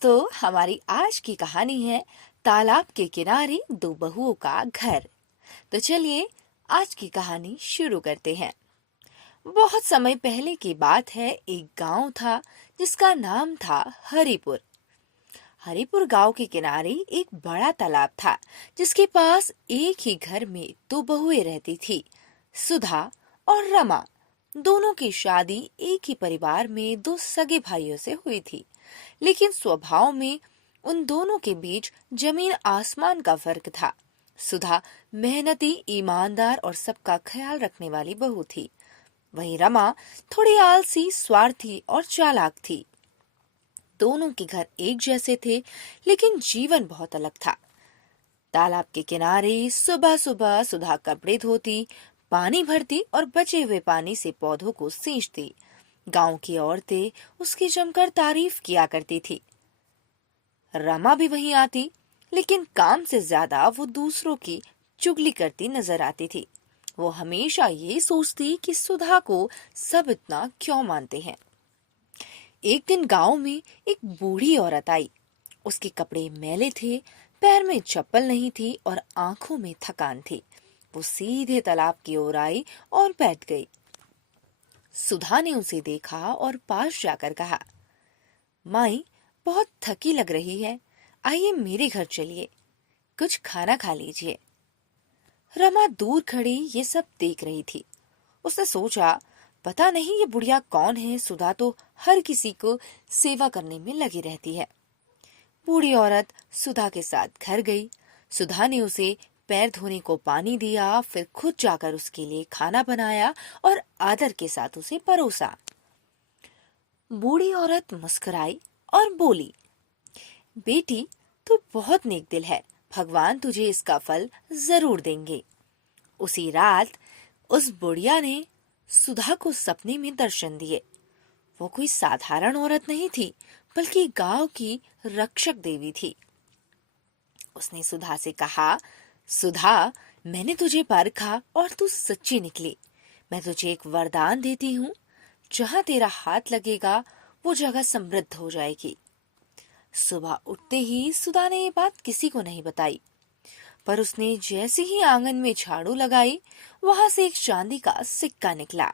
दोस्तों, हमारी आज की कहानी है तालाब के किनारे दो बहुओं का घर। तो चलिए आज की कहानी शुरू करते हैं। बहुत समय पहले की बात है। एक गांव था जिसका नाम था हरिपुर। हरिपुर गांव के किनारे एक बड़ा तालाब था जिसके पास एक ही घर में दो बहुएं रहती थी, सुधा और रमा। दोनों की शादी एक ही परिवार में दो सगे भाइयों से हुई थी, लेकिन स्वभाव में उन दोनों के बीच जमीन आसमान का फर्क था। सुधा मेहनती, ईमानदार और सबका ख्याल रखने वाली बहू थी। वहीं रमा थोड़ी आलसी, स्वार्थी और चालाक थी। दोनों के घर एक जैसे थे, लेकिन जीवन बहुत अलग था। तालाब के किनारे सुबह सुबह सुधा कपड़े धोती, पानी भरती और बचे हुए पानी से पौधों को सींचती। गांव की औरतें उसकी जमकर तारीफ किया करती थी। रमा भी वहीं आती, लेकिन काम से ज्यादा वो दूसरों की चुगली करती नजर आती थी। वो हमेशा ये सोचती कि सुधा को सब इतना क्यों मानते हैं। एक दिन गांव में एक बूढ़ी औरत आई। उसके कपड़े मैले थे, पैर में चप्पल नहीं थी और आंखों में थकान थी। वो सीधे तालाब की ओर आई और बैठ गई। सुधा ने उसे देखा और पास जाकर कहा, माई, बहुत थकी लग रही है, आइए मेरे घर चलिए, कुछ खाना खा लीजिए। रमा दूर खड़ी ये सब देख रही थी। उसने सोचा, पता नहीं ये बुढ़िया कौन है। सुधा तो हर किसी को सेवा करने में लगी रहती है। बूढ़ी औरत सुधा के साथ घर गई। सुधा ने उसे पैर धोने को पानी दिया, फिर खुद जाकर उसके लिए खाना बनाया और आदर के साथ उसे परोसा। बूढ़ी औरत मुस्कुराई और बोली, बेटी, तू बहुत नेक दिल है, भगवान तुझे इसका फल जरूर देंगे। उसी रात उस बुढ़िया ने सुधा को सपने में दर्शन दिए। वो कोई साधारण औरत नहीं थी, बल्कि गांव की रक्षक देवी थी। उसने सुधा से कहा, सुधा, मैंने तुझे परखा और तू सच्ची निकली। मैं तुझे एक वरदान देती हूँ, जहाँ तेरा हाथ लगेगा वो जगह समृद्ध हो जाएगी। सुबह उठते ही सुधा ने ये बात किसी को नहीं बताई, पर उसने जैसे ही आंगन में झाड़ू लगाई, वहां से एक चांदी का सिक्का निकला।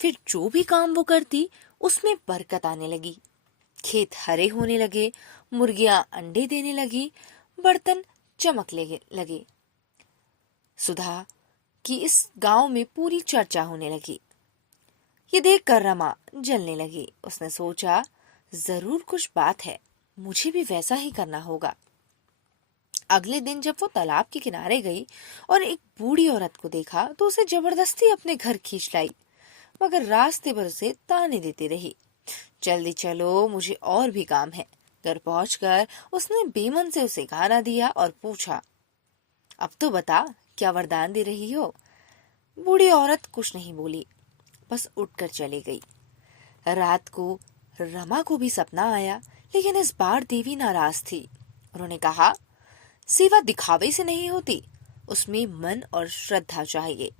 फिर जो भी काम वो करती, उसमें बरकत आने लगी। खेत हरे होने लगे, मुर्गियां अंडे देने लगी, बर्तन चमक लगे। सुधा की इस गांव में पूरी चर्चा होने लगी। ये देखकर रमा जलने लगी। उसने सोचा, जरूर कुछ बात है, मुझे भी वैसा ही करना होगा। अगले दिन जब वो तालाब के किनारे गई और एक बूढ़ी औरत को देखा, तो उसे जबरदस्ती अपने घर खींच लाई, मगर रास्ते भर उसे ताने देती रही, जल्दी चलो, मुझे और भी काम है। घर पहुंचकर उसने बेमन से उसे खाना दिया और पूछा, अब तो बता, क्या वरदान दे रही हो। बूढ़ी औरत कुछ नहीं बोली, बस उठकर चली गई। रात को रमा को भी सपना आया, लेकिन इस बार देवी नाराज थी। उन्होंने कहा, सेवा दिखावे से नहीं होती, उसमें मन और श्रद्धा चाहिए।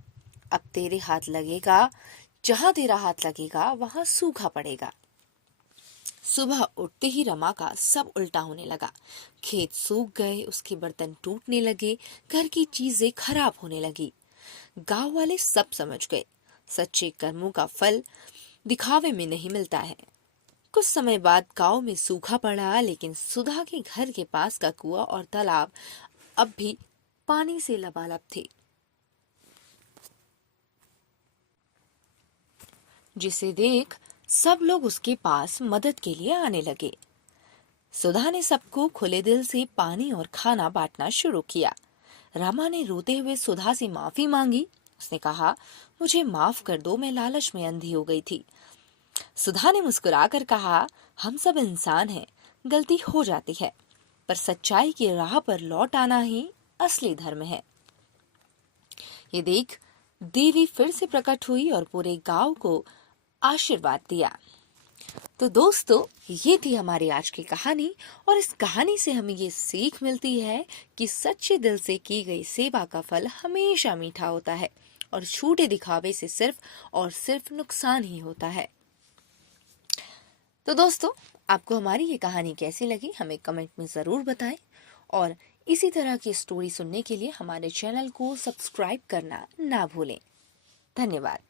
अब तेरे हाथ लगेगा, जहां तेरा हाथ लगेगा वहां सूखा पड़ेगा। सुबह उठते ही रमा का सब उल्टा होने लगा। खेत सूख गए, उसके बर्तन टूटने लगे, घर की चीजें खराब होने लगी। गांव वाले सब समझ गए, सच्चे कर्मों का फल दिखावे में नहीं मिलता है। कुछ समय बाद गांव में सूखा पड़ा, लेकिन सुधा के घर के पास का कुआं और तालाब अब भी पानी से लबालब थे, जिसे देख सब लोग उसके पास मदद के लिए आने लगे। सुधा ने सबको खुले दिल से पानी और खाना बांटना शुरू किया। रमा ने रोते हुए सुधा से माफी मांगी। उसने कहा, मुझे माफ कर दो, मैं लालच में अंधी हो गई थी। सुधा ने मुस्कुराकर कहा, हम सब इंसान हैं, गलती हो जाती है, पर सच्चाई की राह पर लौट आना ही असली धर्म है। ये देख देवी फिर से प्रकट हुई और पूरे गांव को आशीर्वाद दिया। तो दोस्तों, ये थी हमारी आज की कहानी, और इस कहानी से हमें ये सीख मिलती है कि सच्चे दिल से की गई सेवा का फल हमेशा मीठा होता है और झूठे दिखावे से सिर्फ और सिर्फ नुकसान ही होता है। तो दोस्तों, आपको हमारी ये कहानी कैसी लगी हमें कमेंट में ज़रूर बताएं और इसी तरह की स्टोरी सुनने के लिए हमारे चैनल को सब्सक्राइब करना ना भूलें। धन्यवाद।